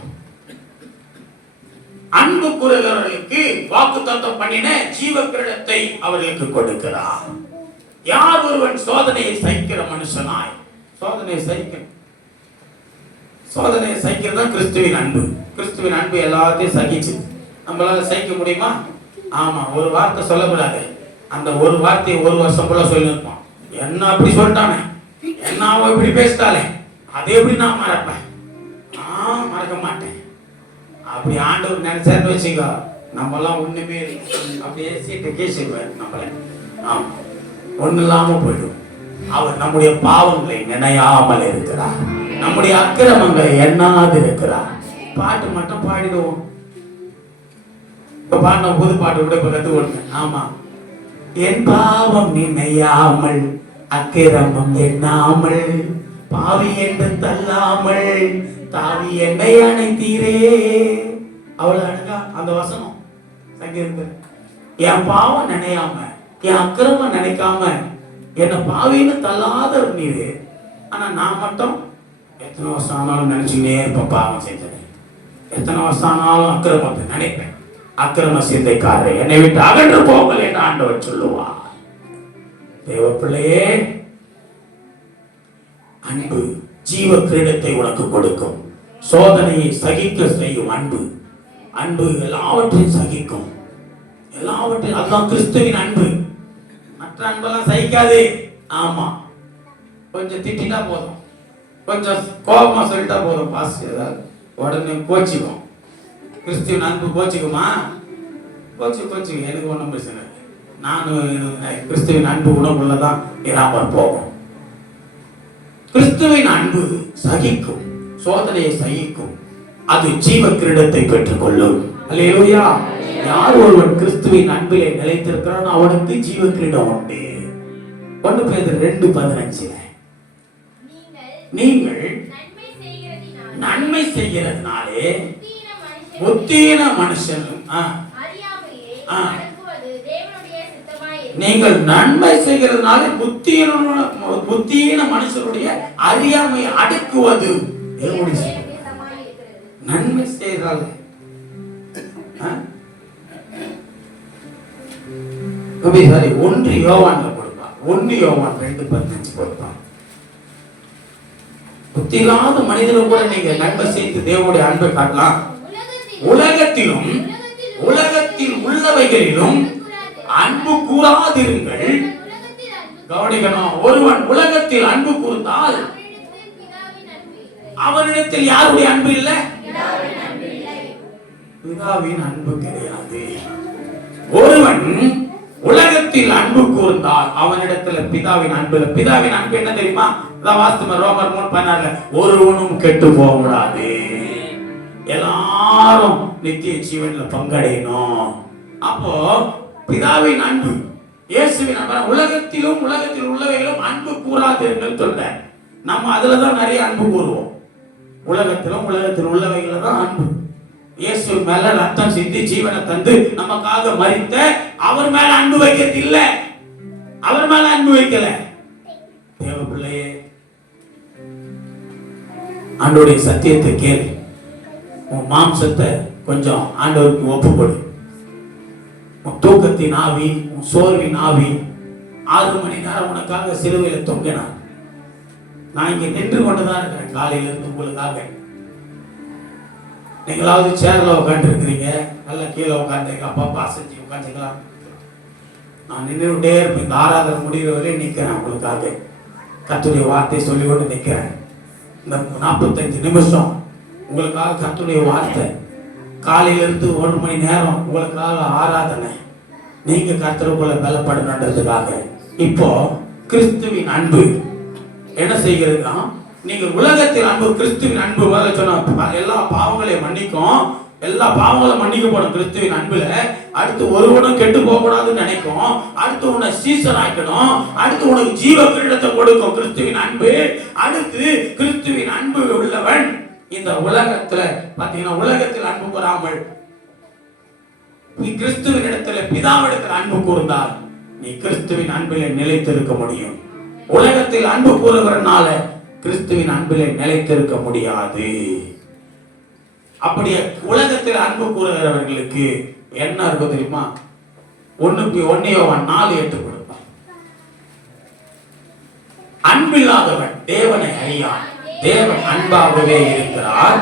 அன்பு கூறுகிறவர்களுக்கு வாக்குத்தத்தம் பண்ணின ஜீவ கிரீடத்தை அவர்களுக்கு கொடுக்கிறார். யார் ஒருவன் சோதனையை சகிக்கிற மனுஷனாய், சோதனையை சகிக்கிறதா கிறிஸ்துவின் அன்பு. கிறிஸ்துவின் அன்பு எல்லாத்தையும் சகிச்சு நம்மளால சகிக்க முடியுமா? ஆமா. ஒரு வார்த்தை சொல்லக்கூடாது. அந்த ஒரு வார்த்தையை 1 வருஷம் போல சொல்லிருப்போம். என்ன அப்படி சொல்லிட்டானே, என்ன அவன் இப்படி பேசிட்டாலே, அதை எப்படி நான் மறப்பேன்? மறக்க மாட்டேன். அப்படி ஆண்டவர் நினைச்சாரு வச்சுக்கோ, நம்மலாம் ஒண்ணுமே அப்படியே சீட்டை கேசிடுவார் நம்மள. ஆமா, ஒண்ணு இல்லாம போயிடும். அவர் நம்முடைய பாவங்களை நினையாமல் இருக்கிறார். நம்முடைய அக்கிரமங்களை எண்ணாது இருக்கிறார். பாட்டு மட்டும் பாடிடுவோம். இப்ப பாடின புது பாட்டு கூட இப்ப கத்துக்கொடுங்க. ஆமா, என் பாவம் நினையாமல் அக்கிரமம் எண்ணாமல் பாவி என்று தள்ளாமல் தாவி என்னை அணைத்தீரே. அவ்வளவு அழகா அந்த வசனம் சங்கீதத்தில், என் பாவம் நினையாம என் அக்கிரமம் நினைக்காம என்ன பாவின்னு தள்ளாத நீரு. ஆனா நான் மட்டும் எத்தனை வருஷம் ஆனாலும் நினைச்சுக்கிட்டே இருப்பேன் பாவம் செஞ்சது. எத்தனை வருஷம் ஆனாலும் அக்கிரமத்தை நினைப்பேன். அக்கிரம சிந்தைக்காரரை என்னை விட்டு அகன்று போங்கள் என்று ஆண்டவர் சொல்லுவார். தேவ பிள்ளையே, அன்பு ஜீவ கிரீடத்தை உனக்கு கொடுக்கும். சோதனையை சகிக்க செய்யும் அன்பு. அன்பு எல்லாவற்றையும் சகிக்கும், எல்லாவற்றையும். அதுதான் கிறிஸ்துவின் அன்பு. மற்ற அன்பெல்லாம் சகிக்காது. ஆமா, கொஞ்சம் திட்டினா போதும், கொஞ்சம் கோபமா சொல்லிட்டா போதும், பாஸ் ஏதாவது உடனே கோச்சிக்கும். கிறிஸ்துவின் அன்பு கோச்சிக்குமா? கோச்சிக்கும், எனக்கு ஒன்றும் பிரச்சனை இல்லை. நானும் கிறிஸ்துவின் அன்பு உணவுள்ளதான் இராமற் போகும். கிறிஸ்துவின் அன்பு சகிக்கும், சோதனையை சகிக்கும். அது ஜீவ கிரீடத்தை பெற்றுக் கொள்ளும். அல்லேலூயா. யார் ஒருவன் கிறிஸ்துவின் அன்பிலே நிலைத்திருக்கிறான் அவனுக்கு ஜீவ கிரீடம் உண்டு. 1 பேதுரு 2:15 நீங்கள் நன்மை செய்கிறதுனாலே புத்தீன மனுஷனும் நீங்கள் நன்மை செய்கிறதுனால புத்தீன மனுஷனுடைய அறியாமையை அடக்குவது. நன்மை செய்தால் 1 யோவான்ல கொடுப்பான். 1 யோவான் 2:15 கொடுப்பான். புத்தியில்லாத மனிதனும் கூட நீங்க நன்மை செய்து தேவனுடைய அன்பை காட்டலாம். உலகத்தில் உள்ளவைகளிலும் அன்பு கூறாதிருங்கள். கவனிக்கணும், ஒருவன் உலகத்தில் அன்பு கூர்ந்தால் அவனிடத்தில் யாருடைய அன்பு இல்லை? பிதாவின் அன்பு கிடையாது. ஒருவன் உலகத்தில் அன்பு கூர்ந்தால் அவனிடத்தில் பிதாவின் அன்பு இல்லை. பிதாவின் அன்பு என்ன தெரியுமா? ரோமர் 3:16 ஒருவனும் கெட்டு போக கூடாது, எல்லாரும் நித்திய ஜீவன்ல பங்கடையணும். அப்போ பிதாவின் அன்பு, இயேசுவின் அன்பு. உலகத்தில் உள்ளவைகளும் அன்பு கூறாதீர்கள் சொல்ற. நம்ம அதுலதான் நிறைய அன்பு கூறுவோம். உலகத்தில் உள்ளவைகள தான் அன்பு. இயேசு மேல ரத்தம் சிந்தி ஜீவனை தந்து நமக்காக மரித்த அவர் மேல அன்பு வைக்கிறது இல்ல. அவர் மேல அன்பு வைக்கல. தேவ பிள்ளையே, ஆண்டவருடைய சத்தியத்தை கேளு. உன் மாம்சத்தை கொஞ்சம் ஆண்டவருக்கு ஒப்புக்கொடு. உன் தூக்கத்தின் ஆவி, உன் சோர்வின் ஆவி 6 மணி நேரம் உனக்காக சிலுவையில் தொங்கினார். நான் இங்க நின்று கொண்டுதான் இருக்கிறேன் காலையில இருந்து உங்களுக்காக. நீங்களாவது சேர்ல உட்காந்து இருக்கிறீங்க, நல்ல கீழே உட்காந்து அப்பா செஞ்சு உட்காந்துக்கலாம். நான் நின்றுட்டே இருப்பேன். இந்த ஆராதனை முடிகிற வரையும் நிற்கிறேன் உங்களுக்காக. கர்த்தருடைய வார்த்தையை சொல்லிக்கொண்டு நிற்கிறேன். இந்த 45 நிமிஷம் உங்களுக்காக கர்த்தருடைய வார்த்தை. காலையிலிருந்து 1 மணி நேரம் உங்களுக்காக ஆராதனை. நீங்க கர்த்தருக்குள்ள பலப்படணுன்றதுக்காக. இப்போ கிறிஸ்துவின் அன்பு என்ன செய்கிறதுனா, நீங்க உலகத்தில் அன்பு, கிறிஸ்துவின் அன்பு சொன்ன எல்லா பாவங்களையும் மன்னிக்கும். எல்லா பாவங்களும் மன்னிக்கப்படும் கிறிஸ்துவின் அன்புல. அடுத்து ஒருவனும் கெட்டு போக கூடாதுன்னு நினைக்கும். அடுத்து உன்னை சீசன் ஆக்கணும். அடுத்து உனக்கு ஜீவ கிரீடத்தை கொடுக்கும் கிறிஸ்துவின் அன்பு. அடுத்து கிறிஸ்துவின் அன்பு உள்ளவன் இந்த உலகத்துல பாத்தீங்கன்னா, உலகத்தில் அன்பு கூறாமல் நீ கிறிஸ்துவின் இடத்துல பிதாவிடத்தில் அன்பு கூர்ந்தால் நீ கிறிஸ்துவின் அன்பிலே நிலைத்திருக்க முடியும். உலகத்தில் அன்பு கூறுகிறனால கிறிஸ்துவின் அன்பிலே நிலைத்திருக்க முடியாது. அப்படியே உலகத்தில் அன்பு கூறுகிறவர்களுக்கு என்ன இருக்கும் தெரியுமா? 1 யோவான் 4:8 கொடுப்பான். அன்பில்லாதவன் தேவனை அறியான், தேவன் அன்பாகவே இருக்கிறார்.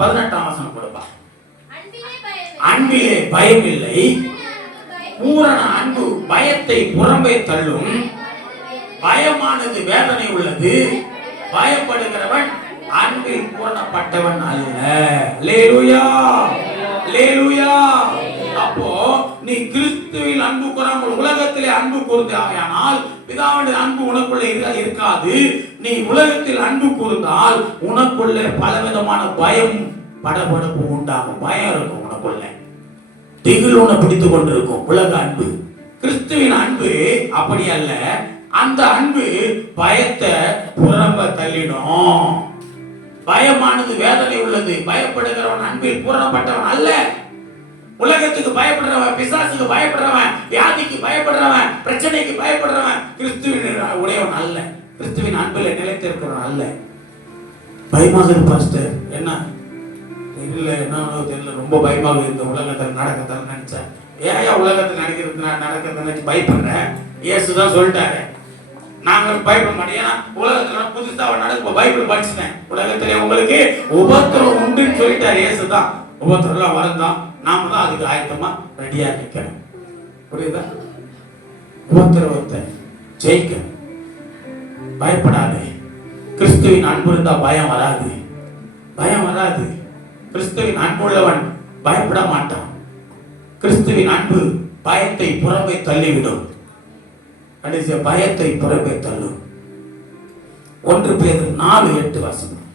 18ஆம் வசனம் கொடுப்பான். அன்பிலே பயமில்லை, பூரண அன்பு பயத்தை புறம்பே தள்ளும். பயமானது வேதனை உள்ளது, பயப்படுகிறவன் அன்பில் பூரணப்பட்டவன் அல்ல. அல்லேலூயா, அல்லேலூயா. அப்போ நீ கிறிஸ்துவில் அன்பு கூறாமல் உலகத்திலே அன்பு கூர்ந்தாயானால் பிதாவுடைய அன்பு உனக்குள்ளே இருக்காது. நீ உலகத்தில் அன்பு கூர்ந்தால் உனக்குள்ளே பலவிதமான பயம், படபடப்பு உண்டாகும். பயம் இருக்கும் உனக்குள்ள, திகில் உன்னை பிடித்துக் கொண்டிருக்கும். உலக அன்பு. கிறிஸ்துவின் அன்பு அப்படி அல்ல. அந்த அன்பு பயத்தை புறம்ப தள்ளிடும். பயமானது வேதனை உள்ளது. பயப்படுகிறவன் அன்பில் பூரணப்பட்டவன் அல்ல. உலகத்துக்கு பயப்படுறவன், பிசாசுக்கு பயப்படுறவன், வியாதிக்கு பயப்படுறவன், பிரச்சனைக்கு பயப்படுறவன் கிறிஸ்துவின் உடையவன் அல்ல. கிறிஸ்துவின் அன்பில் நிலைத்திருக்கிறவன் அல்ல. பயமாக பாஸ்டர் என்ன இல்ல என்ன தெரியல, ரொம்ப பயமாக இந்த உலகத்தில் நடக்கத்தான் நினைச்சேன். ஏன் உலகத்தில் நடக்கிறத நினைச்சு பயப்படுறேன்? இயேசுதான் சொல்லிட்டாரு, நாங்கள் பயப்பட மாட்டோம். ஏன்னா உலகத்துல புதுசா நடக்க பைபிள் படிச்சுட்டேன். உலகத்திலே உங்களுக்கு உபத்திரம் உண்டுன்னு சொல்லிட்டாரு இயேசுதான். உபத்திரம் எல்லாம் வரதான், நாம தான் அதுக்கு ஆயத்தமா ரெடியா நிற்கணும். புரியுதா? உபத்திரவத்தை ஜெயிக்கணும். பயப்படாது. கிறிஸ்துவின் அன்பு இருந்தா பயம் வராது. பயம் வராது. கிறிஸ்துவின் அன்புள்ளவன் பயப்பட மாட்டான். கிறிஸ்துவின் அன்பு பயத்தை புறம்பே தள்ளிவிடும். பயத்தை புறம்பே தள்ளும். 1 பேதுரு 4:8 வாசிக்கும்.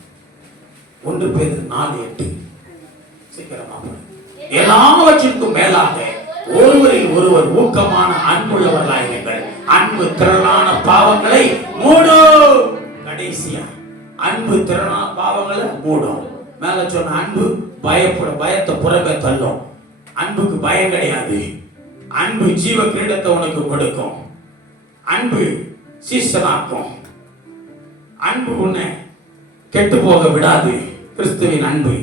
1 பேதுரு 4:8 சீக்கிரமா. எல்லாவற்றிற்கும் மேலாக ஒருவரில் ஒருவர் ஊக்கமான அன்புள்ளவர்களாயிருங்கள். அன்பு திரளான பாவங்களை மூடும். கடைசியா அன்பு திரளான பாவங்களை மூடும். மேல சொன்ன அன்பு பயத்தை புறம்பே தள்ளும். அன்புக்கு பயம் கிடையாது. அன்பு ஜீவ கிரீடத்தை உனக்கு கொடுக்கும். அன்பு சீசனாக்கும். அன்பு உன்னை கெட்டு போக விடாது. கிறிஸ்துவின் அன்பு,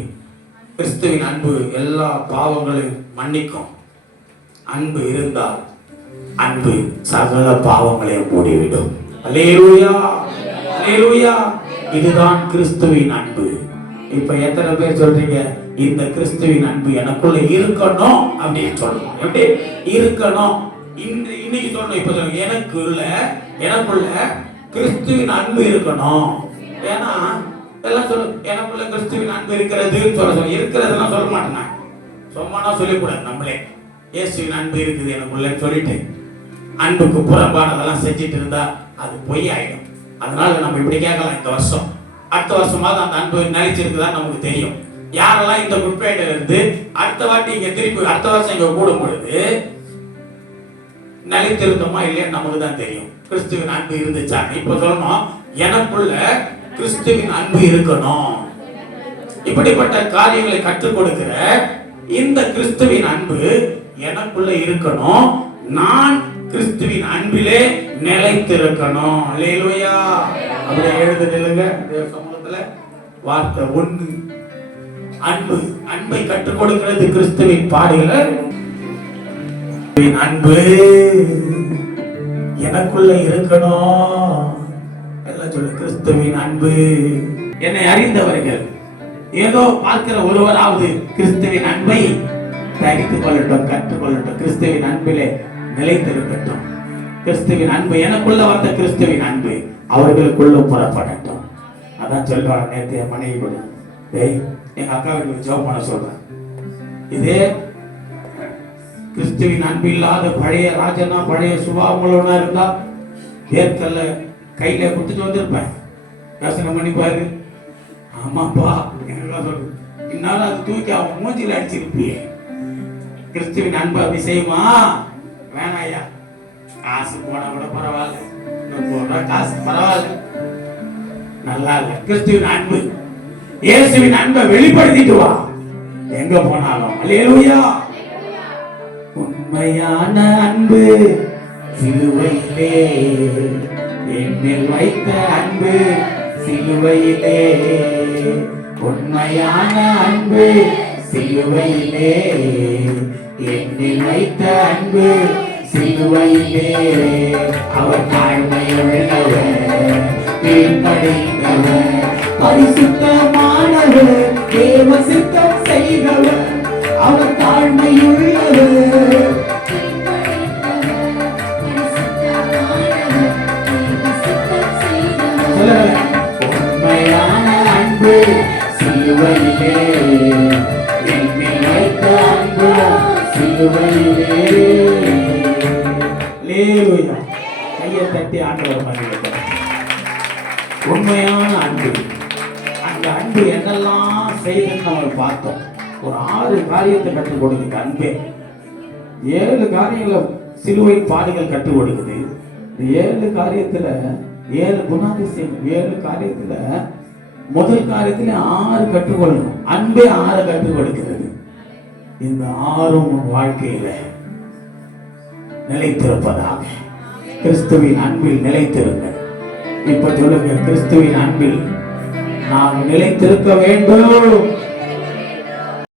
கிறிஸ்துவின் அன்பு எல்லா பாவங்களையும் மன்னிக்கும். அன்பு இருந்தால் அன்பு சகல பாவங்களையும் மூடிவிடும். அல்லேலூயா, அல்லேலூயா. இதுதான் கிறிஸ்துவின் அன்பு. இப்ப எத்தனை பேர் சொல்றீங்க இந்த கிறிஸ்துவின் அன்பு எனக்குள்ள இருக்கணும் அப்படின்னு சொல்லணும்? எப்படி இருக்கணும்? இன்னைக்கு சொல்லணும். இப்ப சொல்லுங்க, எனக்குள்ள கிறிஸ்துவின் அன்பு இருக்கணும். ஏன்னா எல்லாம் சொல்லு, எனக்குள்ள கிறிஸ்துவின் அன்பு இருக்கிறதுன்னு சொல்ல இருக்கிறதெல்லாம் சொல்ல மாட்டேங்க. சும்மானா சொல்லக்கூடாது. நம்மளே இயேசுவின் அன்பு இருக்குது எனக்குள்ள சொல்லிட்டு அன்புக்கு புறம்பானதெல்லாம் செஞ்சுட்டு இருந்தா அது பொய் ஆயிடும். அதனால நம்ம இப்படி கேட்கலாம், இந்த வருஷம் அடுத்த வருஷமாவது அந்த அன்பு நிலைச்சிருக்குதான் நமக்கு தெரியும். யாரெல்லாம் இந்த குட்பேட்ல இருந்து அடுத்த வாட்டி இங்க திருப்பி அடுத்த வருஷம் இங்க கூடும் பொழுது நிலைத்திருந்தோமா இல்லையா நமக்கு தான் தெரியும். கிறிஸ்துவின் அன்பு இருந்துச்சா? இப்ப சொல்லணும், எனக்குள்ள கிறிஸ்துவின் அன்பு இருக்கணும். இப்படிப்பட்ட காரியங்களை கற்றுக் கொடுக்கிற இந்த கிறிஸ்துவின் அன்பு எனக்குள்ள இருக்கணும். நான் கிறிஸ்துவின் அன்பிலே நிலைத்திருக்கணும். அல்லேலூயா. அப்படியே எழுதுங்க சமூகத்துல வார்த்தை 1. அன்பு, அன்பை கற்றுக் கொடுக்கிறது கிறிஸ்துவின் பாடுகள். அன்பு எனக்குள்ள இருக்கணும். எல்லாம் சொல்லு, கிறிஸ்துவின் அன்பு. என்னை அறிந்தவர்கள் ஏதோ பார்க்கிற ஒருவராவது கிறிஸ்துவின் அன்பை தரித்துக் கொள்ளட்டும், கற்றுக்கொள்ளட்டும். கிறிஸ்துவின் அன்பிலே நிலைத்திருக்கட்டும். கிறிஸ்துவின் அன்பு எனக்குள்ள வந்த கிறிஸ்துவின் அன்பு அவர்களுக்குள்ள புறப்படட்டும். அதான் சொல்றாங்க. நேற்று மனைவி கூட எங்க அக்கா வீட்டுக்கு ஜெபம் பண்ண சொல்றேன். இதே கிறிஸ்துவின் அன்பு இல்லாத பழைய ராஜனா பழைய சுபாவங்களோட இருந்தா ஏற்கல்ல கையில கொடுத்துட்டு வந்திருப்பேன். யோசனை பண்ணி பாரு. ஆமாப்பா என்ன சொல்லு, இன்னாலும் அது தூக்கி அவன் மூஞ்சில அடிச்சிருப்பியே. கிறிஸ்துவின் அன்பு அப்படி செய்யுமா? வேணாயா, காசு போனா கூட பரவாயில்ல, போடுற காசு பரவாயில்ல, நல்லா இல்ல. கிறிஸ்துவின் அன்பு, இயேசுவின் அன்பை வெளிப்படுத்திட்டு வா எங்க போனாலும். அல்லேலூயா. உண்மையான அன்பு சிலுவையிலே, என்னில் வைத்த அன்பு சிலுவையிலே. உண்மையான அன்பு சிலுவையிலே, என்னில் வைத்த அன்பு சிலுவையிலே. அவர் தாழ்மையுள்ளவர், கீழ்ப்படிந்தவர், பரிசுத்தமானவர், தேவ சித்தம் செய்தவர். அவர் தாழ்மையுள்ளவர், உண்மையான அன்பு சிலுவையிலே, என்னில் வைத்த அன்பு சிலுவையிலே. அல்லேலூயா. கையை தட்டி ஆண்டவர் மகிழ்ந்தார். உண்மையான அன்பு, அந்த அன்பு என்னெல்லாம் செய்துன்னு நம்ம பார்த்தோம். ஒரு 6 காரியத்தை கற்றுக் கொடுக்குது அன்பே. 7 காரியங்களை சிலுவை பாடுகள் கற்றுக் கொடுக்குது. இந்த 7 காரியத்துல 7 குணாதிசயங்கள், 7 காரியத்துல முதல் காரியத்தில் 6 கற்றுக்கொள்ளணும். அன்பே 6 கற்றுக் கொடுக்கிறது. இந்த 6 உன் வாழ்க்கையில நிலைத்திருப்பதாக. கிறிஸ்துவின் அன்பில் நிலைத்திருங்கள். இப்ப சொல்லுங்க, கிறிஸ்துவின் அன்பில் நாம் நிலைத்திருக்க வேண்டும்.